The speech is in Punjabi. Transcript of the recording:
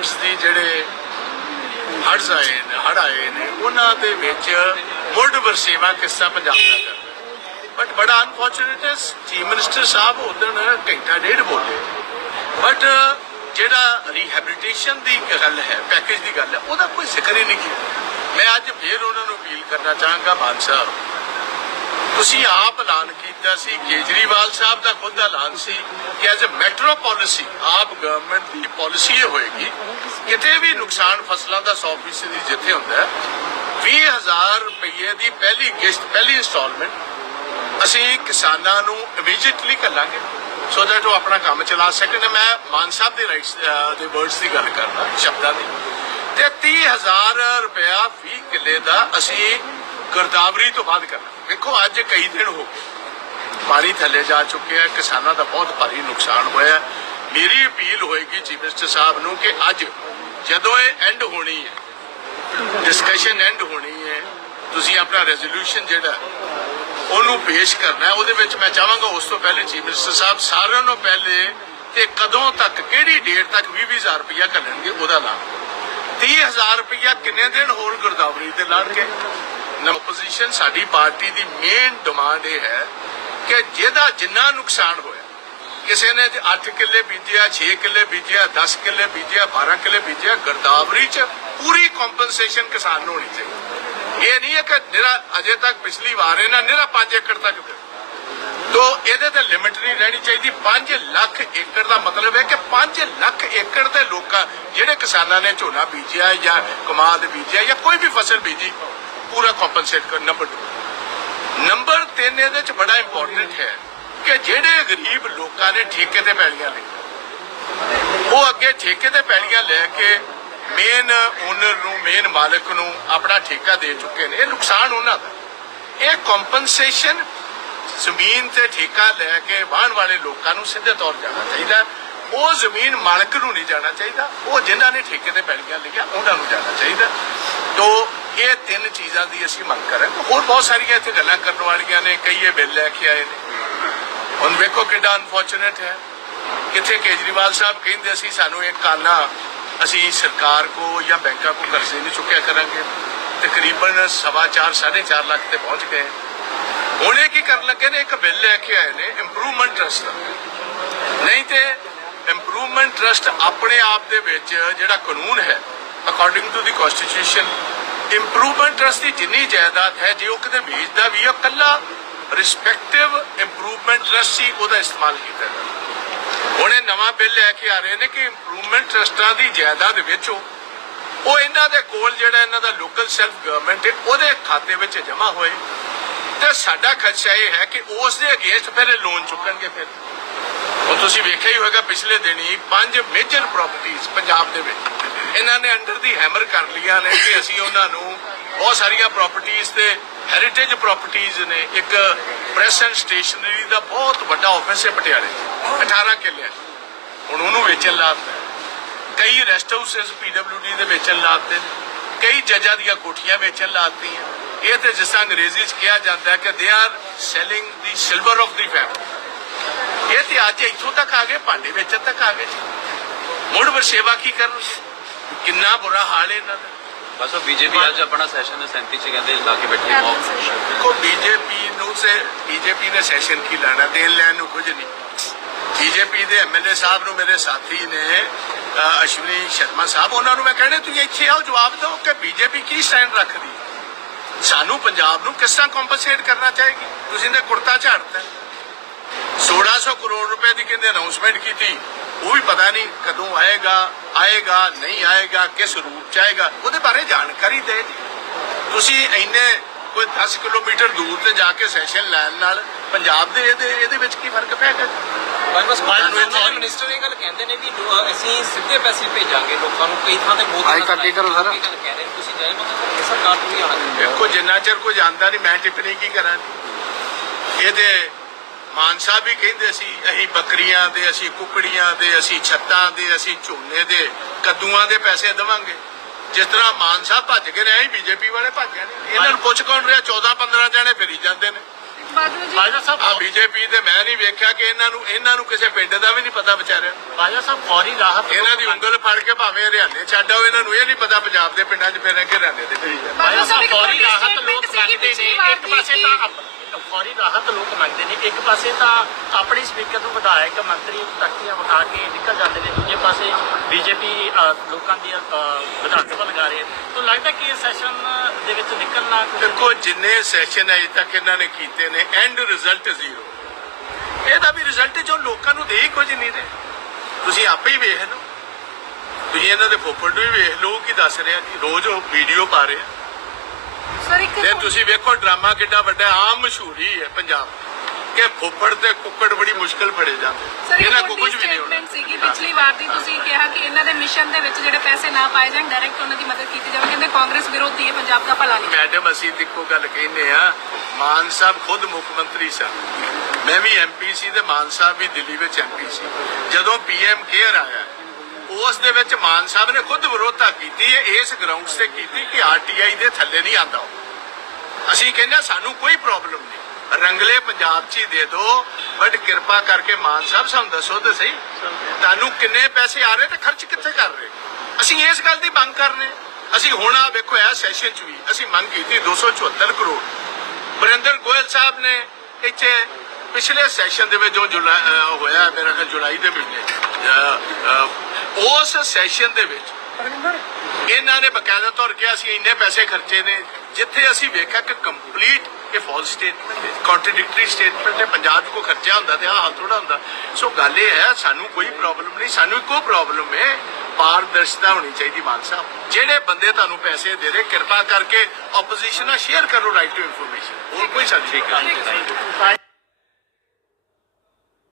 ਫਲੱਡਸ ਦੀ ਜਿਹੜੇ ਹੜ੍ਹ ਆਏ ਨੇ, ਹੜ੍ਹ ਆਏ ਨੇ, ਉਹਨਾਂ ਦੇ ਵਿੱਚ ਮੁੱਢ ਵਰਸੇਵਾ ਕਿੱਸਾ ਪੰਜਾਬ ਦਾ ਕਰਦਾ ਬਟ ਬੜਾ ਅਨਫੋਰਚੂਨੇਟ ਹੈ ਚੀਫ ਮਿਨਿਸਟਰ ਸਾਹਿਬ ਉਦੋਂ ਘੰਟਾ ਡੇਢ ਬੋਲੇ। ਬਟ ਜਿਹੜਾ ਰੀਹੈਬਿਲਿਟੇਸ਼ਨ ਦੀ ਗੱਲ ਹੈ ਪੈਕੇਜ ਦੀ ਗੱਲ ਹੈ, ਉਹਦਾ ਕੋਈ ਜ਼ਿਕਰ ਹੀ ਨਹੀਂ ਕੀਤਾ। ਮੈਂ ਅੱਜ ਫੇਰ ਉਹਨਾਂ ਨੂੰ ਅਪੀਲ ਕਰਨਾ ਚਾਹਾਂਗਾ ਬਾਦਸ਼ਾਹ ਤੁਸੀਂ ਆਪ ਐਲਾਨ ਕੀਤਾ ਸੀ, ਕੇਜਰੀਵਾਲ ਸਾਹਿਬ ਦਾ ਖੁਦ ਐਲਾਨ ਸੀ ਕਿ as a metro policy AAP government the policy ਇਹ ਹੋਏਗੀ। ਕਿਤੇ ਵੀ ਨੁਕਸਾਨ ਫਸਲਾਂ ਦਾ 100% ਜਿੱਥੇ ਹੁੰਦਾ ਹੈ 20000 ਰੁਪਏ ਦੀ ਪਹਿਲੀ ਕਿਸ਼ਤ, ਪਹਿਲੀ ਇੰਸਟਾਲਮੈਂਟ ਅਸੀਂ ਕਿਸਾਨਾਂ ਨੂੰ ਇਮੀਡੀਏਟਲੀ ਕਰਾਂਗੇ ਸੋ ਦੈਟ ਉਹ ਆਪਣਾ ਕੰਮ ਚਲਾ ਸਕਣ। ਮੈਂ ਮਾਨ ਸਾਹਿਬ ਦੇ ਰਾਈਟਸ ਦੇ ਵਰਡਸ ਦੀ ਗੱਲ ਕਰਦਾ ਸ਼ਬਦਾਂ ਦੀ। ਤੇ 30000 ਰੁਪਇਆ 20 ਕਿੱਲੇ ਦਾ ਅਸੀਂ ਗਰਦਾਵਰੀ ਤੋਂ ਬਾਅਦ ਕਰਨਾ। ਦੇਖੋ, ਅੱਜ ਕਈ ਦਿਨ ਹੋ ਗਏ। ਪਾਣੀ ਥੱਲੇ ਜਾ ਚੁੱਕਿਆ ਕਿਸਾਨਾਂ ਦਾ ਬਹੁਤ ਭਾਰੀ ਨੁਕਸਾਨ ਹੋਇਆ। ਹੈ। ਮੇਰੀ ਅਪੀਲ ਹੋਏਗੀ ਚੀਫ ਮਿਨਿਸਟਰ ਸਾਹਿਬ ਨੂੰ ਕਿ ਅੱਜ, ਜਦੋਂ ਇਹ ਐਂਡ ਹੋਣੀ ਹੈ ਡਿਸਕਸ਼ਨ ਐਂਡ ਹੋਣੀ ਹੈ, ਤੁਸੀਂ ਆਪਣਾ ਰੈਜ਼ੋਲੂਸ਼ਨ ਜਿਹੜਾ, ਉਹਨੂੰ ਪੇਸ਼ ਕਰਨਾ ਉਹਦੇ ਵਿੱਚ ਮੈਂ ਚਾਹਾਂਗਾ ਉਸ ਤੋਂ ਪਹਿਲੇ ਚੀਫ ਮਿਨਿਸਟਰ ਸਾਹਿਬ ਸਾਰਿਆਂ ਨੂੰ ਪਹਿਲੇ ਤੇ ਕਦੋਂ ਤੱਕ, ਕਿਹੜੀ ਡੇਟ ਤੱਕ 20000 ਰੁਪਇਆ ਕੱਢਣਗੇ ਉਹਦਾ ਨਾਂ 30000 ਰੁਪਇਆ ਕਿੰਨੇ ਦਿਨ ਹੋਰ ਗੁਰਦਾਵਰੀ ਤੇ ਲੜਨਗੇ? ਆਪੋਜੀਸ਼ਨ ਸਾਡੀ ਪਾਰਟੀ ਦੀ ਮੇਨ ਡਿਮਾਂਡ ਇਹ ਹੈ ਕਿ ਜਿਹਦਾ ਜਿੰਨਾ ਨੁਕਸਾਨ ਹੋਇਆ, ਕਿਸੇ ਨੇ 8 ਕਿੱਲੇ ਬੀਜਿਆ 6 ਕਿੱਲੇ ਬੀਜਿਆ 10 ਕਿੱਲੇ ਬੀਜਿਆ 12 ਕਿੱਲੇ ਬੀਜਿਆ, ਗਰਦਾਵਰੀ ਚ ਪੂਰੀ ਕੰਪਨਸੇਸ਼ਨ ਕਿਸਾਨ ਨੂੰ ਹੋਣੀ ਚਾਹੀਦੀ। ਇਹ ਨਹੀਂ ਹੈ ਕਿ ਨਿਰਾ ਅਜੇ ਤੱਕ ਪਿਛਲੀ ਵਾਰ ਇਹਨਾਂ ਨਿਰਾ 5 ਏਕੜ ਤੱਕ ਤੋ ਇਹਦੇ ਤੇ ਲਿਮਿਟ ਨਹੀਂ ਰਹਿਣੀ ਚਾਹੀਦੀ। 5 ਲੱਖ ਏਕੜ ਦਾ ਮਤਲਬ ਹੈ ਕਿ 5 ਲੱਖ ਏਕੜ ਦੇ ਲੋਕਾਂ, ਜਿਹੜੇ ਕਿਸਾਨਾਂ ਨੇ ਝੋਨਾ ਬੀਜਿਆ ਜਾਂ ਕਮਾਦ ਬੀਜਿਆ ਜਾਂ ਕੋਈ ਵੀ ਫਸਲ ਬੀਜੀ ਪੂਰਾ ਕੰਪਨਸੇਟ ਕਰ ਨੰਬਰ 2 ਨੰਬਰ 3 ਇਹਦੇ ਚ ਬੜਾ ਇੰਪੋਰਟੈਂਟ ਹੈ ਕਿ ਜਿਹੜੇ ਗਰੀਬ ਲੋਕਾਂ ਨੇ ਠੇਕੇ ਤੇ ਪੈਲੀਆਂ ਲਈ ਉਹ ਅੱਗੇ ਠੇਕੇ ਤੇ ਪੈਲੀਆਂ ਲੈ ਕੇ ਮੇਨ ਓਨਰ ਨੂੰ ਮੇਨ ਮਾਲਕ ਨੂੰ ਆਪਣਾ ਠੇਕਾ ਦੇ ਚੁੱਕੇ ਨੇ। ਇਹ ਨੁਕਸਾਨ ਉਹਨਾਂ ਦਾ। ਇਹ ਕੰਪਨਸੇਸ਼ਨ ਜ਼ਮੀਨ ਤੇ ਠੇਕਾ ਲੈ ਕੇ ਵਾਹਣ ਵਾਲੇ ਲੋਕਾਂ ਨੂੰ ਸਿੱਧੇ ਤੌਰ ਜਾਣਾ ਚਾਹੀਦਾ। ਉਹ ਜ਼ਮੀਨ ਮਾਲਕ ਨੂੰ ਨਹੀਂ ਜਾਣਾ ਚਾਹੀਦਾ। ਉਹ ਜਿਨ੍ਹਾਂ ਨੇ ਠੇਕੇ ਤੇ ਪੈਲੀਆਂ ਲਈਆਂ, ਉਹਨਾਂ ਨੂੰ ਜਾਣਾ ਚਾਹੀਦਾ। ਤੋਂ ਇਹ ਤਿੰਨ ਚੀਜ਼ਾਂ ਦੀ ਅਸੀਂ ਮੰਗ ਕਰਾਂਗੇ ਹੋਰ ਬਹੁਤ ਸਾਰੀਆਂ ਇੱਥੇ ਗੱਲਾਂ ਕਰਨ ਵਾਲੀਆਂ ਨੇ, ਕਈ ਇਹ ਬਿੱਲ ਲੈ ਕੇ ਆਏ ਨੇ। ਹੁਣ ਵੇਖੋ ਕਿੰਨਾ ਅਨਫੋਰਚੂਨੇਟ ਹੈ। ਕਿੱਥੇ ਕੇਜਰੀਵਾਲ ਸਾਹਿਬ ਕਹਿੰਦੇ ਅਸੀਂ ਸਾਨੂੰ ਇਹ ਕਾਨਾ ਅਸੀਂ ਸਰਕਾਰ ਕੋ ਜਾਂ ਬੈਂਕਾਂ ਕੋ ਕਰਜ਼ੇ ਨਹੀਂ ਚੁੱਕਿਆ ਕਰਾਂਗੇ। ਤਕਰੀਬਨ ਸਵਾ ਚਾਰ, ਸਾਢੇ ਚਾਰ ਲੱਖ ਤੇ ਪਹੁੰਚ ਗਏ। ਹੁਣ ਇਹ ਕੀ ਕਰਨ ਲੱਗੇ ਨੇ? ਇੱਕ ਬਿੱਲ ਲੈ ਕੇ ਆਏ ਨੇ ਇੰਪਰੂਵਮੈਂਟ ਟਰਸਟ ਦਾ। ਨਹੀਂ ਤੇ ਇੰਪਰੂਵਮੈਂਟ ਟਰਸਟ ਆਪਣੇ ਆਪ ਦੇ ਵਿੱਚ ਜਿਹੜਾ ਕਾਨੂੰਨ ਹੈ according to the constitution improvement trust ਦੀ ਜਿੰਨੀ ਜਾਇਦਾਦ ਹੈ, ਜੇ ਉਹ ਕਿਤੇ ਵੇਚਦਾ ਵੀ ਹੈ ਕੱਲਾ ਰਿਸਪੈਕਟਿਵ ਇੰਪਰੂਵਮੈਂਟ ਟਰਸਟ ਹੀ ਉਹਦਾ ਇਸਤੇਮਾਲ ਕੀਤਾ ਜਾਂਦਾ। ਹੁਣ ਇਹ ਨਵਾਂ ਬਿੱਲ ਲੈ ਕੇ ਆ ਰਹੇ ਨੇ ਕਿ ਇੰਪਰੂਵਮੈਂਟ ਟਰਸਟਾਂ ਦੀ ਜਾਇਦਾਦ ਵਿੱਚੋਂ ਉਹ ਇਹਨਾਂ ਦੇ ਕੋਲ ਜਿਹੜਾ ਇਹਨਾਂ ਦਾ ਲੋਕਲ ਸੈਲਫ ਗਵਰਨਮੈਂਟ ਹੈ, ਉਹਦੇ ਖਾਤੇ ਵਿੱਚ ਜਮ੍ਹਾਂ ਹੋਏ। ਤੇ ਸਾਡਾ ਖਦਸ਼ਾ ਇਹ ਹੈ ਕਿ ਉਸ ਦੇ ਅਗੇਂਸਟ ਫਿਰ ਲੋਨ ਚੁੱਕਣਗੇ ਫਿਰ। ਹੁਣ ਤੁਸੀਂ ਵੇਖਿਆ ਹੀ ਹੋਵੇਗਾ ਪਿਛਲੇ ਦਿਨੀ ਪੰਜ ਮੇਜਰ ਪ੍ਰਾਪਰਟੀਆਂ ਪੰਜਾਬ ਦੇ ਵਿੱਚ। ਇਹਨਾਂ ਨੇ ਅੰਡਰ ਦੀ ਹੈਮਰ ਕਰ ਲਿਆ ਨੇ ਕਿ ਅਸੀਂ ਉਹਨਾਂ ਨੂੰ ਬਹੁਤ ਸਾਰੀਆਂ ਪ੍ਰਾਪਰਟੀਆਂ ਤੇ ਹੈਰੀਟੇਜ ਪ੍ਰਾਪਰਟੀਆਂ ਨੇ। ਇੱਕ ਪ੍ਰੈਸ ਐਂਡ ਸਟੇਸ਼ਨਰੀ ਦਾ ਬਹੁਤ ਵੱਡਾ ਆਫਿਸ ਹੈ ਪਟਿਆਲੇ 18 ਕਿੱਲਿਆਂ ਹੁਣ ਉਹਨੂੰ ਵੇਚਣ ਲਾਤਾ ਕਈ ਰੈਸਟ ਹਾਊਸਸ ਪੀਡਬਲਯੂਡੀ ਦੇ ਵੇਚਣ ਲਾਤੇ ਕਈ ਜੱਜਾਂ ਦੀਆਂ ਕੋਠੀਆਂ ਵੇਚਣ ਲਾਤੀਆਂ ਇਹ ਤੇ ਜਿਸ ਤਰ੍ਹਾਂ ਅੰਗਰੇਜ਼ੀ 'ਚ ਕਿਹਾ ਜਾਂਦਾ ਕਿ they are selling the silver of the family ਇਹ ਤੇ ਅੱਜ ਇੱਥੋਂ ਤੱਕ ਆ ਗਏ, ਭਾਂਡੇ ਵੇਚਣ ਤੱਕ ਆ ਗਏ ਜੀ। ਮੁੜ ਵਸੇਵਾ ਕੀ ਕਰਨ ਕਿੰਨਾ ਬੁਰਾ ਹਾਲ ਹੈ ਇਹਨਾਂ ਦਾ? ਬਸ ਉਹ ਬੀਜੇਪੀ ਅੱਜ ਆਪਣਾ ਸੈਸ਼ਨ 37 ਚ ਕਹਿੰਦੇ ਲਾ ਕੇ ਬੈਠੀ ਹੈ ਮੌਕ ਕੋ ਬੀਜੇਪੀ ਨੂੰ ਸੇ ਬੀਜੇਪੀ ਨੇ ਸੈਸ਼ਨ ਕੀ ਲੈਣਾ? ਦੇਣ ਲੈਣ ਨੂੰ ਕੁਝ ਨਹੀਂ। ਬੀਜੇਪੀ ਦੇ ਐਮਐਲਏ ਸਾਹਿਬ ਨੂੰ ਮੇਰੇ ਸਾਥੀ ਨੇ ਅਸ਼ਵਨੀ ਸ਼ਰਮਾ ਸਾਹਿਬ ਉਹਨਾਂ ਨੂੰ ਮੈਂ ਕਹਿੰਦਾ ਤੁਸੀਂ ਇੱਥੇ ਆਓ ਜਵਾਬ ਦਿਓ ਕਿ ਬੀਜੇਪੀ ਕੀ ਸਟੈਂਡ ਰੱਖਦੀ ਹੈ। ਸਾਨੂੰ ਪੰਜਾਬ ਨੂੰ ਕਿਸ ਤਰ੍ਹਾਂ ਕੰਪਨਸੇਟ ਕਰਨਾ ਚਾਹੇਗੀ ਤੁਸੀਂ ਨੇ ਕੁੜਤਾ ਝਾੜਤਾ 1600 ਕਰੋੜ ਰੁਪਏ ਦੀ ਕਹਿੰਦੇ ਅਨਾਉਂਸਮੈਂਟ ਕੀਤੀ? ਉਹ ਵੀ ਪਤਾ ਨਹੀਂ ਕਦੋਂ ਆਏਗਾ। ਆਏਗਾ ਨਹੀਂ ਆਏਗਾ ਕਿਸ ਰੂਪ ਚ ਆਏਗਾ ਉਹਦੇ ਬਾਰੇ ਜਾਣਕਾਰੀ ਦੇ ਜੀ ਤੁਸੀਂ ਇੰਨੇ ਕੋਈ 10 ਕਿਲੋਮੀਟਰ ਦੂਰ ਤੇ ਜਾ ਕੇ ਸੈਸ਼ਨ ਲੈਣ ਨਾਲ ਪੰਜਾਬ ਦੇ ਇਹਦੇ ਇਹਦੇ ਵਿੱਚ ਕੀ ਫ਼ਰਕ ਪੈਗਾ? ਬਸ ਮਾਨ ਮਿਨਿਸਟਰ ਇਹ ਗੱਲ ਕਹਿੰਦੇ ਨੇ ਵੀ ਅਸੀਂ ਸਿੱਧੇ ਪੈਸੇ ਭੇਜਾਂਗੇ ਲੋਕਾਂ ਨੂੰ ਕਈ ਥਾਂ ਤੇ ਮੋਦੀ ਆਈ ਤਾਂ ਕੀ ਕਰੋ ਸਰ? ਇਹ ਗੱਲ ਕਹਿ ਰਹੇ ਤੁਸੀਂ ਜਾਏ ਮਤਲਬ ਇਹ ਸਰਕਾਰ ਨੂੰ ਵੀ ਆਣਾ ਚਾਹੀਦਾ। ਦੇਖੋ ਜਿੰਨਾ ਚਿਰ ਕੋਈ ਜਾਂਦਾ ਨਹੀਂ ਮੈਂ ਟਿੱਪਣੀ ਕੀ ਇਹਦੇ ਮਾਨ ਸਾਹਿਬ ਵੀ ਕਹਿੰਦੇ ਸੀ ਅਸੀਂ ਬੱਕਰੀਆਂ ਦੇ, ਅਸੀਂ ਕੁਕੜੀਆਂ ਦੇ, ਅਸੀਂ ਛੱਤਾਂ ਦੇ, ਅਸੀਂ ਝੋਨੇ ਦੇ, ਕੱਦੂਆਂ ਦੇ ਪੈਸੇ ਦੇਵਾਂਗੇ। ਜਿਸ ਤਰ੍ਹਾਂ ਮਾਨ ਸਾਹਿਬ ਭੱਜ ਗਏ ਨੇ ਬੀਜੇਪੀ ਵਾਲੇ ਭੱਜ ਗਏ ਨੇ। ਇਹਨਾਂ ਨੂੰ ਪੁੱਛ ਕੌਣ ਰਿਹਾ? 14 15 ਜਣੇ ਫਿਰੀ ਜਾਂਦੇ ਨੇ। ਬਾਜਵਾ ਜੀ। ਬਾਜਵਾ ਸਾਹਿਬ ਆ ਬੀਜੇਪੀ ਦੇ ਮੈਂ ਨਹੀਂ ਵੇਖਿਆ ਕਿ ਇਹਨਾਂ ਨੂੰ ਇਹਨਾਂ ਨੂੰ ਕਿਸੇ ਪਿੰਡ ਦਾ ਵੀ ਨਹੀਂ ਪਤਾ ਵਿਚਾਰਿਆ। ਬਾਜਵਾ ਸਾਹਿਬ ਫੌਰੀ ਰਾਹਤ ਇਹਨਾਂ ਦੀ ਉਂਗਲ ਫੜ ਕੇ ਭਾਵੇਂ ਹਰਿਆਣੇ ਛੱਡ ਆਓ ਇਹਨਾਂ ਨੂੰ ਇਹ ਨਹੀਂ ਪਤਾ ਪੰਜਾਬ ਦੇ ਪਿੰਡਾਂ 'ਚ ਫਿਰ ਕਿ ਹਰਿਆਣੇ ਦੇ ਫਿਰੀ ਜਾਂਦੇ। ਬਾਜਵਾ ਸਾਹਿਬ ਫੌਰੀ ਰਾਹਤ ਲੋਕ ਮੰਗਦੇ ਨੇ। ਇੱਕ ਪਾਸੇ ਤਾਂ ਫੌਰੀ ਰਾਹਤ ਲੋਕ ਮੰਗਦੇ ਨੇ। ਇੱਕ ਪਾਸੇ ਤਾਂ ਆਪਣੀ ਸਪੀਕਰ ਨੂੰ ਵਿਧਾਇਕ ਮੰਤਰੀ ਤਖਤੀਆਂ ਵਿਖਾ ਕੇ ਨਿਕਲ ਜਾਂਦੇ ਨੇ। ਪਾਸੇ ਬੀਜੇਪੀ ਲੋਕਾਂ ਦੀ ਵਿਧਾਨ ਸਭਾ ਲਗਾ ਰਹੀ ਹੈ ਤਾਂ ਲੱਗਦਾ ਕਿ ਇਹ ਸੈਸ਼ਨ ਦੇ ਵਿੱਚ ਨਿਕਲਣਾ ਦੇਖੋ ਜਿੰਨੇ ਸੈਸ਼ਨ ਅਜੇ ਤੱਕ ਇਹਨਾਂ ਨੇ ਕੀਤੇ ਨੇ ਐਂਡ ਰਿਜ਼ਲਟ ਜ਼ੀਰੋ ਇਹਦਾ ਵੀ ਰਿਜ਼ਲਟ ਜੋ ਲੋਕਾਂ ਨੂੰ ਦੇ ਕੁਝ ਨਹੀਂ ਰਹੇ। ਤੁਸੀਂ ਆਪੇ ਹੀ ਵੇਖ ਲਓ। ਤੁਸੀਂ ਇਹਨਾਂ ਦੇ ਫੋਫੜ ਨੂੰ ਵੀ ਵੇਖ ਲਓ ਕੀ ਦੱਸ ਰਿਹਾ ਜੀ ਰੋਜ਼ ਉਹ ਵੀਡੀਓ ਪਾ ਰਹੇ। ਆ ਸਰ ਇੱਕ ਤੇ ਤੁਸੀਂ ਵੇਖੋ ਡਰਾਮਾ ਕਿੱਡਾ ਵੱਡਾ ਆਮ ਮਸ਼ਹੂਰੀ ਹੈ ਪੰਜਾਬ। ਕਿ ਫੁੱਫੜ ਤੇ ਕੁੱਕੜ ਬੜੀ ਮੁਸ਼ਕਲ ਫੜੇ ਜਾਂਦੇ ਇਹ ਇਹਨਾਂ ਕੋ ਕੁਝ ਵੀ ਨਹੀਂ ਹੋਣਾ। ਸੀਗੀ ਪਿਛਲੀ ਵਾਰ ਦੀ ਤੁਸੀਂ ਕਿਹਾ ਕਿ ਇਹਨਾਂ ਦੇ ਮਿਸ਼ਨ ਦੇ ਵਿੱਚ ਜਿਹੜੇ ਪੈਸੇ ਨਾ ਪਾਏ ਜਾਣ ਡਾਇਰੈਕਟ ਉਹਨਾਂ ਦੀ ਮਦਦ ਕੀਤੀ ਜਾਵੇ। ਕਹਿੰਦੇ ਕਾਂਗਰਸ ਵਿਰੋਧੀ ਹੈ ਪੰਜਾਬ ਦਾ ਭਲਾ ਨਹੀਂ। ਮੈਡਮ ਅਸੀਂ ਇੱਕੋ ਗੱਲ ਕਹਿੰਦੇ ਆ ਮਾਨ ਸਾਹਿਬ ਖੁਦ ਮੁੱਖ ਮੰਤਰੀ ਸਨ। ਮੈਂ ਵੀ ਐਮਪੀ ਸੀ ਤੇ ਮਾਨ ਸਾਹਿਬ ਵੀ ਦਿੱਲੀ ਵਿੱਚ ਐਮਪੀ ਸੀ। ਜਦੋਂ ਪੀਐਮ ਕੇਅਰ ਆਇਆ ਉਸ ਦੇ ਵਿੱਚ ਮਾਨ ਸਾਹਿਬ ਨੇ ਖੁਦ ਵਿਰੋਧਤਾ ਕੀਤੀ ਹੈ ਇਸ ਗਰਾਊਂਡਸ ਤੇ ਕੀਤੀ ਕਿ ਆਰਟੀਆਈ ਦੇ ਥੱਲੇ ਨਹੀਂ ਆਂਦਾ ਅਸੀਂ ਕਹਿੰਦੇ ਸਾਨੂੰ ਕੋਈ ਪ੍ਰੋਬਲਮ ਨਹੀਂ। ਰੰਗਲੇ ਪੰਜਾਬ 'ਚ ਹੀ ਦੇ ਦਿਓ ਬਟ ਕਿਰਪਾ ਕਰਕੇ ਮਾਨ ਸਾਹਿਬ ਸਾਨੂੰ ਦੱਸੋ ਤੇ ਸਹੀ। ਤੁਹਾਨੂੰ ਕਿੰਨੇ ਪੈਸੇ ਆ ਰਹੇ ਤੇ ਖਰਚ ਕਿੱਥੇ ਕਰ ਰਹੇ? ਅਸੀਂ ਇਸ ਗੱਲ ਦੀ ਮੰਗ ਕਰ ਰਹੇ ਹਾਂ। ਅਸੀਂ ਹੁਣ ਆ ਵੇਖੋ ਇਹ ਸੈਸ਼ਨ 'ਚ ਵੀ ਅਸੀਂ ਮੰਗ ਕੀਤੀ 274 ਕਰੋੜ। ਬਰਿੰਦਰ ਗੋਇਲ ਸਾਹਿਬ ਨੇ ਇੱਥੇ ਪਿਛਲੇ ਸੈਸ਼ਨ ਦੇ ਵਿੱਚ ਜੋ ਜੁਲਾਈ ਹੋਇਆ ਮੇਰਾ ਖਿਆਲ ਜੁਲਾਈ ਦੇ ਮਹੀਨੇ ਉਸ ਸੈਸ਼ਨ ਦੇ ਵਿੱਚ ਇਹਨਾਂ ਨੇ ਬਕਾਇਦਾ ਤੌਰ ਕਿਹਾ ਅਸੀਂ ਇੰਨੇ ਪੈਸੇ ਖਰਚੇ ਨੇ ਜਿੱਥੇ ਅਸੀਂ ਵੇਖਿਆ ਕਿ ਕੰਪਲੀਟ ਇਹ ਫਾਲਸ ਸਟੇਟਮੈਂਟ ਹੈ ਕੰਟਰਡਿਕਟਰੀ ਸਟੇਟਮੈਂਟ ਹੈ ਪੰਜਾਬ 'ਚ ਕੋਈ ਖਰਚਾ ਹੁੰਦਾ ਤੇ ਆਹ ਥੋੜਾ ਹੁੰਦਾ। ਸੋ ਗੱਲ ਇਹ ਹੈ ਸਾਨੂੰ ਕੋਈ ਪ੍ਰੋਬਲਮ ਨਹੀਂ ਸਾਨੂੰ ਇੱਕੋ ਪ੍ਰੋਬਲਮ ਹੈ ਪਾਰਦਰਸ਼ਤਾ ਹੋਣੀ ਚਾਹੀਦੀ ਮਾਨ ਸਾਹਿਬ। ਜਿਹੜੇ ਬੰਦੇ ਤੁਹਾਨੂੰ ਪੈਸੇ ਦੇ ਰਹੇ ਕਿਰਪਾ ਕਰਕੇ ਆਪੋਜੀਸ਼ਨ ਨਾਲ ਸ਼ੇਅਰ ਕਰੋ ਰਾਈਟ ਟੂ ਇਨਫੋਰਮੇਸ਼ਨ ਹੋਰ ਕੋਈ ਸਾਡੀ ਠੀਕ ਹੈ। ਠੀਕ ਹੈ